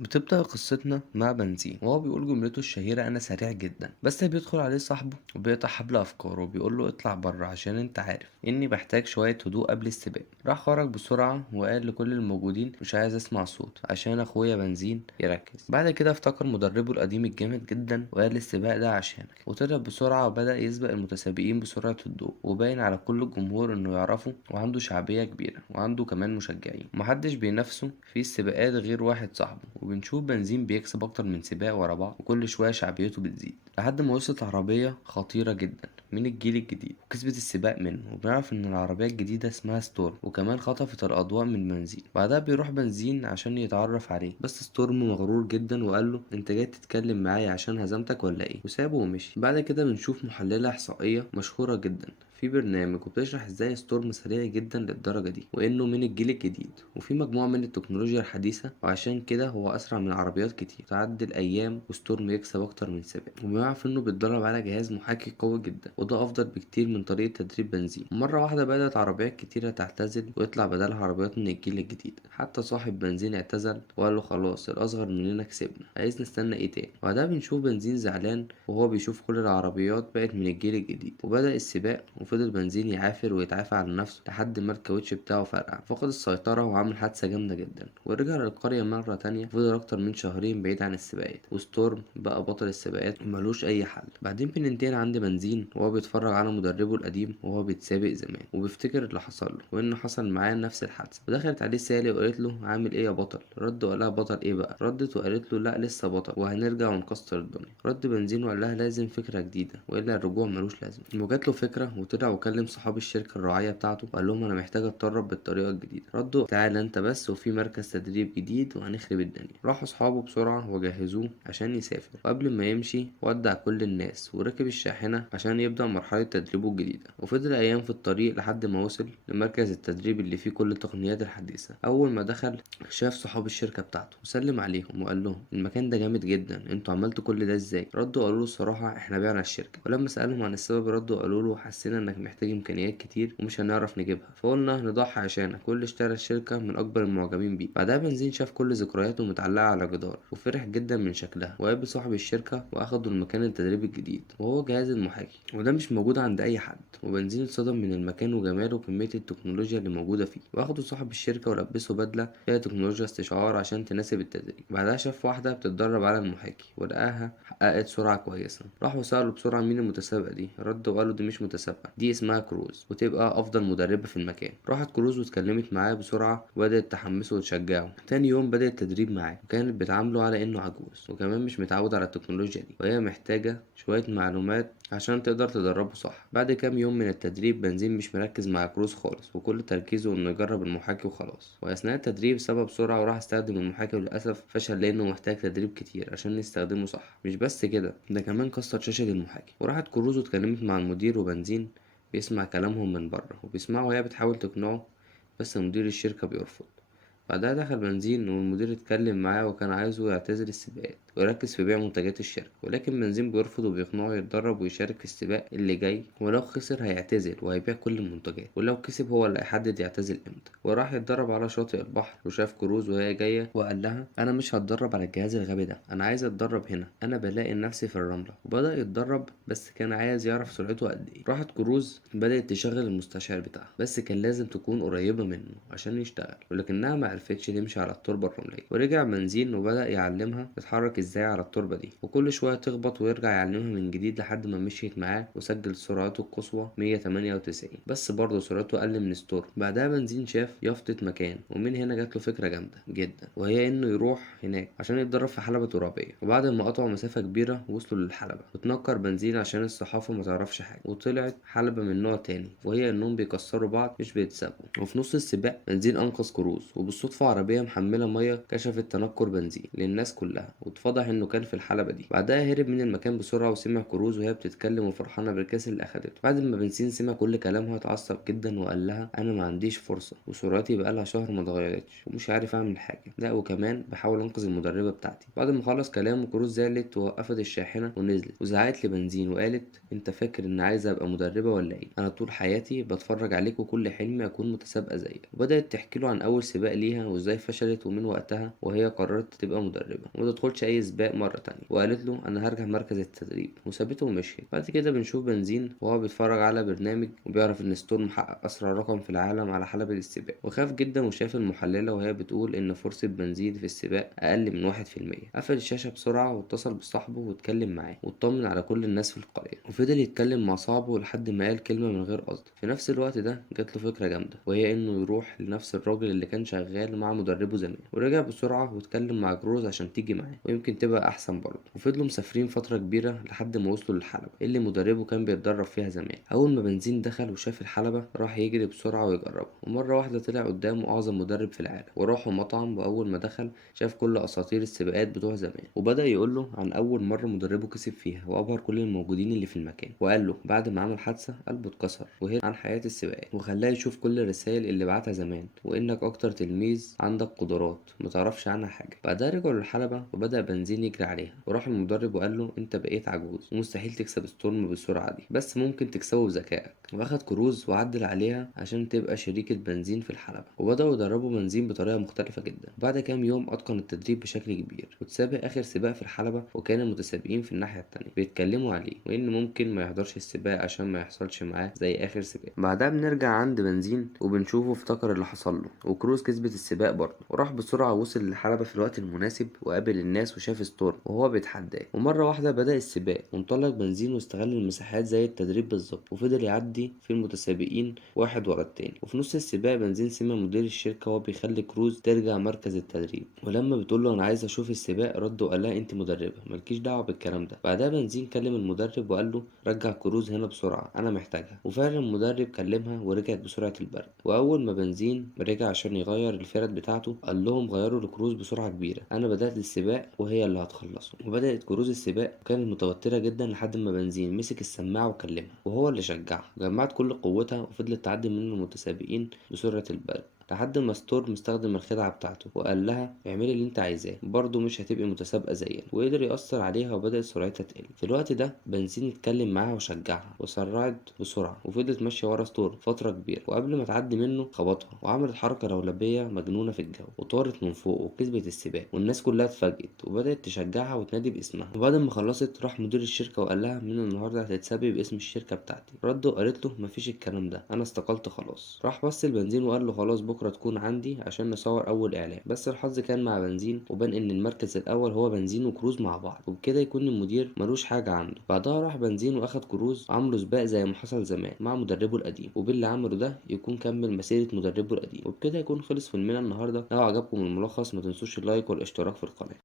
بتبدأ قصتنا مع بنزين وهو بيقول جملته الشهيرة أنا سريع جدا، بس بيدخل عليه صاحبه وبيقطع حبل أفكاره وبيقول له اطلع بره عشان انت عارف إني بحتاج شوية هدوء قبل السباق. راح خرج بسرعة وقال لكل الموجودين مش عايز أسمع صوت عشان أخويا بنزين يركز. بعد كده افتكر مدربه القديم الجامد جدا وقال السباق ده عشانك، وطلع بسرعة وبدأ يسبق المتسابقين بسرعة الضوء، وباين على كل الجمهور إنه يعرفه وعنده شعبية كبيرة وعنده كمان مشجعين. محدش بينافسه في السباقات غير واحد صاحبه، وبنشوف بنزين بيكسب أكتر من سباق ورا بعض وكل شوية شعبيته بتزيد لحد ما وصلت عربية خطيرة جدا من الجيل الجديد وكسبت السباق منه. وبنعرف إن العربية الجديدة اسمها ستورم وكمان خطفت الأضواء من بنزين. بعدها بيروح بنزين عشان يتعرف عليه، بس ستورم مغرور جدا وقال له انت جاي تتكلم معايا عشان هزمتك ولا ايه، وسابه ومشي. بعد كده بنشوف محللة إحصائية مشهورة جدا في برنامج وبتشرح ازاي ستورم سريع جدا للدرجة دي وانه من الجيل الجديد وفي مجموعة من التكنولوجيا الحديثة، وعشان كده هو اسرع من عربيات كتير. تعدي الايام وستورم يكسب اكتر من سباق، وبيعرف انه بيتدرب على جهاز محاكي قوي جدا وده افضل بكتير من طريقة تدريب بنزين. مرة واحدة بدأت عربيات كتيرة تعتزل ويطلع بدلها عربيات من الجيل الجديد، حتى صاحب بنزين اعتزل وقال له خلاص الاصغر مننا كسبنا، عايز نستنى ايه تاني. وبعدها بنشوف بنزين زعلان وهو بيشوف كل العربيات بقت من الجيل الجديد، وبدأ السباق وفضل بنزين يعافر ويتعافى على نفسه لحد ما الكاوتش بتاعه فرقع، فقد السيطرة وعمل حادثة جامدة جدا ورجع للقرية مرة تانية. فضل أكتر من شهرين بعيد عن السباقات، وستورم بقى بطل السباقات وملوش أي حل. بعدين بننتقل عند بنزين وهو بيتفرج على مدربه القديم وهو بيتسابق زمان وبيفتكر اللي حصل له وإنه حصل معاه نفس الحادثة. ودخلت عليه سالي وقالت له عامل إيه يا بطل؟ رد وقال لها بطل إيه بقى؟ ردت وقالت له لا لسه بطل وهنرجع ونكسر الدنيا. رد بنزين وقال لها لازم فكرة جديدة وإلا الرجوع ملوش لازمة. وجات له فكرة وطلع وكلم صحاب الشركة الراعية بتاعته وقال لهم أنا محتاج أتدرب بالطريقة الجديدة. ردوا تعالى أنت بس وفي مركز تدريب جديد وهنخرب الدنيا. راحوا صحابه بسرعة وجهزوه عشان يسافر، وقبل ما يمشي ودع كل الناس وركب الشاحنة عشان يبدأ مرحلة تدريبه الجديدة. وفضل أيام في الطريق لحد ما وصل لمركز التدريب اللي فيه كل التقنيات الحديثة. أول ما دخل شاف صحاب الشركة بتاعته وسلم عليهم وقال لهم المكان ده جامد جدا، انتوا عملتوا كل ده ازاي؟ ردوا قالوا له الصراحة احنا بعنا الشركة. ولما سألهم عن السبب ردوا قالوا له حسينا انك محتاج امكانيات كتير ومش هنعرف نجيبها فقلنا نضحي عشانك، واللي اشترى الشركة من اكبر المعجبين بيه. بعدها بنزين شاف كل ذكرياته متعلقة على جدار وفرح جدا من شكلها، وقابل صاحب الشركة واخده المكان التدريب الجديد وهو جهاز المحاكي وده مش موجود عند اي حد. وبنزين اتصدم من المكان وجماله وكمية التكنولوجيا اللي موجودة فيه، واخده صاحب الشركة ولبسه بدلة فيها تكنولوجيا استشعار عشان تناسب التدريب. بعدها شاف واحدة بتتدرب على المحاكي ولقاها حققت سرعة كويسة. راحوا سألوا بسرعة مين المتسابقة دي، ردوا وقالوا دي مش متسابقة، دي اسمها كروز وتبقى أفضل مدربة في المكان. راحت كروز واتكلمت معاه بسرعة وبدأت تحمسه وتشجعه. تاني يوم بدأ التدريب معاه وكانت بتعامله على إنه عجوز وكمان مش متعود على التكنولوجيا دي وهي محتاجة شوية معلومات عشان تقدر تدربه صح. بعد كام يوم من التدريب بنزين مش مركز مع كروز خالص وكل تركيزه انه يجرب المحاكي وخلاص. واثناء التدريب سبب بسرعة وراح استخدم المحاكي وللاسف فشل لانه محتاج تدريب كتير عشان يستخدمه صح. مش بس كده ده كمان كسر شاشة المحاكي. وراحت كروز واتكلمت مع المدير وبنزين بيسمع كلامهم من بره وبيسمعه وهي بتحاول تقنعه بس مدير الشركة بيرفض. بعدها دخل بنزين والمدير اتكلم معاه وكان عايزه يعتزل السباقات ويركز في بيع منتجات الشركة، ولكن بنزين بيرفض وبيقنعه يتدرب ويشارك في السباق اللي جاي، ولو خسر هيعتزل وهيبيع كل المنتجات، ولو كسب هو اللي هيحدد يعتزل امتى. وراح يتدرب على شاطئ البحر وشاف كروز وهي جاية وقال لها انا مش هتدرب على الجهاز الغبي ده، انا عايز اتدرب هنا، انا بلاقي نفسي في الرملة. وبدأ يتدرب بس كان عايز يعرف سرعته قد ايه. راحت كروز بدأت تشغل المستشعر بتاعها بس كان لازم تكون قريبة منه عشان يشتغل، ولكنها معرفتش تمشي على التربة الرملية. ورجع بنزين وبدأ يعلمها تتحرك ازاي على التربة دي وكل شوية تخبط ويرجع يعلمها من جديد لحد ما مشيت معاه وسجل سرعته القصوى 198، بس برضه سرعته أقل من ستورم. بعدها بنزين شاف يافطة مكان ومن هنا جات له فكرة جامدة جدا وهي إنه يروح هناك عشان يتدرب في حلبة ترابية. وبعد ما قطعوا مسافة كبيرة وصلوا للحلبة وتنكر بنزين عشان الصحافة متعرفش حاجة وطلعت حلبة من نوع تاني وهي إنهم بيكسروا بعض مش بيتسابقوا. وفي نص السباق بنزين أنقذ كروز وبالصدفة عربية محملة مية كشفت تنكر بنزين للناس كلها واتفضل واضح انه كان في الحلبة دي. بعدها هرب من المكان بسرعة وسمع كروز وهي بتتكلم وفرحانة بالكاس اللي اخدته. بعد ما بنزين سمع كل كلامها اتعصب جدا وقال لها انا ما عنديش فرصة وسرعتي بقالها شهر ما اتغيرتش ومش عارف اعمل حاجة، لا وكمان بحاول انقذ المدربة بتاعتي. بعد ما خلص كلامه كروز زعلت ووقفت الشاحنة ونزلت وزعقت لبنزين وقالت انت فاكر ان عايزة ابقى مدربة ولا ايه؟ انا طول حياتي بتفرج عليك وكل حلمي اكون متسابقة زيك. وبدأت تحكي له عن اول سباق ليها وازاي فشلت ومن وقتها وهي قررت تبقى مدربة وما تدخلش اي سباق مرة تانية. وقالت له انا هرجع مركز التدريب وسابته ومشيت. بعد كده بنشوف بنزين وهو بيتفرج على برنامج وبيعرف ان ستورم محقق اسرع رقم في العالم على حلبة السباق وخاف جدا وشاف المحللة وهي بتقول ان فرصة بنزين في السباق اقل من 1%. قفل الشاشة بسرعة واتصل بصاحبه واتكلم معاه واطمن على كل الناس في القرية وفضل يتكلم مع صاحبه لحد ما قال كلمة من غير قصد. في نفس الوقت ده جات له فكرة جامدة وهي انه يروح لنفس الراجل اللي كان شغال مع مدربه زمان. ورجع بسرعة واتكلم مع جروز عشان تيجي معاه ويمكن تبقى احسن برضه. وفضلوا مسافرين فترة كبيرة لحد ما وصلوا للحلبة اللي مدربه كان بيتدرب فيها زمان. اول ما بنزين دخل وشاف الحلبة راح يجري بسرعة ويجربها ومرة واحدة طلع قدامه اعظم مدرب في العالم. وراحوا مطعم واول ما دخل شاف كل اساطير السباقات بتوع زمان وبدأ يقول له عن اول مرة مدربه كسب فيها وابهر كل الموجودين اللي في المكان. وقال له بعد ما عمل حادثة قلبه اتكسر وهرب عن حياة السباقات وخلاه يشوف كل الرسائل اللي بعتها زمان وانك اكتر تلميذ عندك قدرات متعرفش عنها حاجة. بعدها رجعوا للحلبة وبدأ بنزين يجري عليها وراح المدرب وقال له انت بقيت عجوز ومستحيل تكسب ستورم بالسرعة دي بس ممكن تكسبه بذكائك. واخد كروز وعدل عليها عشان تبقى شريكة بنزين في الحلبة وبدأوا يدربوا بنزين بطريقة مختلفة جدا. بعد كام يوم اتقن التدريب بشكل كبير وتسابق اخر سباق في الحلبة وكان المتسابقين في الناحية التانية بيتكلموا عليه وان ممكن ما يحضرش السباق عشان ما يحصلش معاه زي اخر سباق. بعدها بنرجع عند بنزين وبنشوفه افتكر اللي حصل له وكروز كسبت السباق برضه وراح بسرعة ووصل للحلبة في الوقت المناسب وقابل الناس وشاف ستورم وهو بيتحداه. ومرة واحدة بدأ السباق وانطلق بنزين واستغل المساحات زي التدريب بالظبط وفضل يعدي في المتسابقين واحد ورا التاني. وفي نص السباق بنزين سمع مدير الشركة وهو بيخلي كروز ترجع مركز التدريب ولما بتقول له انا عايز اشوف السباق رد وقال لها انت مدربة مالكيش دعوة بالكلام ده. بعدها بنزين كلم المدرب وقال له رجع كروز هنا بسرعة انا محتاجها. وفعلا المدرب كلمها ورجعت بسرعة البرق. واول ما بنزين رجع عشان يغير الفرد بتاعته قال لهم غيروا لكروز بسرعة كبيرة انا بدأت السباق وهي اللي هتخلصه. وبدأت كروز السباق وكانت متوترة جدا لحد ما بنزين مسك السماعة وكلمها وهو اللي شجعها. جمعت كل قوتها وفضلت تعدي من المتسابقين بسرعة البرق لحد ما ستورم استخدم الخدعة بتاعته وقال لها اعملي اللي انت عايزاه برضه مش هتبقي متسابقة زينا. وقدر يأثر عليها وبدأت سرعتها تقل. في الوقت ده بنزين اتكلم معاها وشجعها وسرعت بسرعة وفضلت ماشية ورا ستورم فترة كبيرة وقبل ما تعدي منه خبطها وعملت حركة لولبية مجنونة في الجو وطارت من فوق وكسبت السباق. والناس كلها اتفاجئت وبدأت تشجعها وتنادي باسمها. وبعد ما خلصت راح مدير الشركة وقال لها من النهاردة هتتسابق باسم الشركة بتاعتي. ردت وقالت له مفيش الكلام ده انا استقلت خلاص. راح بص البنزين وقال له خلاص بكرة تكون عندي عشان نصور أول إعلان. بس الحظ كان مع بنزين وبان إن المركز الأول هو بنزين وكروز مع بعض وبكده يكون المدير ملوش حاجة عنده. بعدها راح بنزين وأخد كروز وعملوا سباق زي ما حصل زمان مع مدربه القديم وباللي عمله ده يكون كمل مسيرة مدربه القديم. وبكده يكون خلص فيلمنا النهاردة. لو عجبكم الملخص ما تنسوش اللايك والاشتراك في القناة.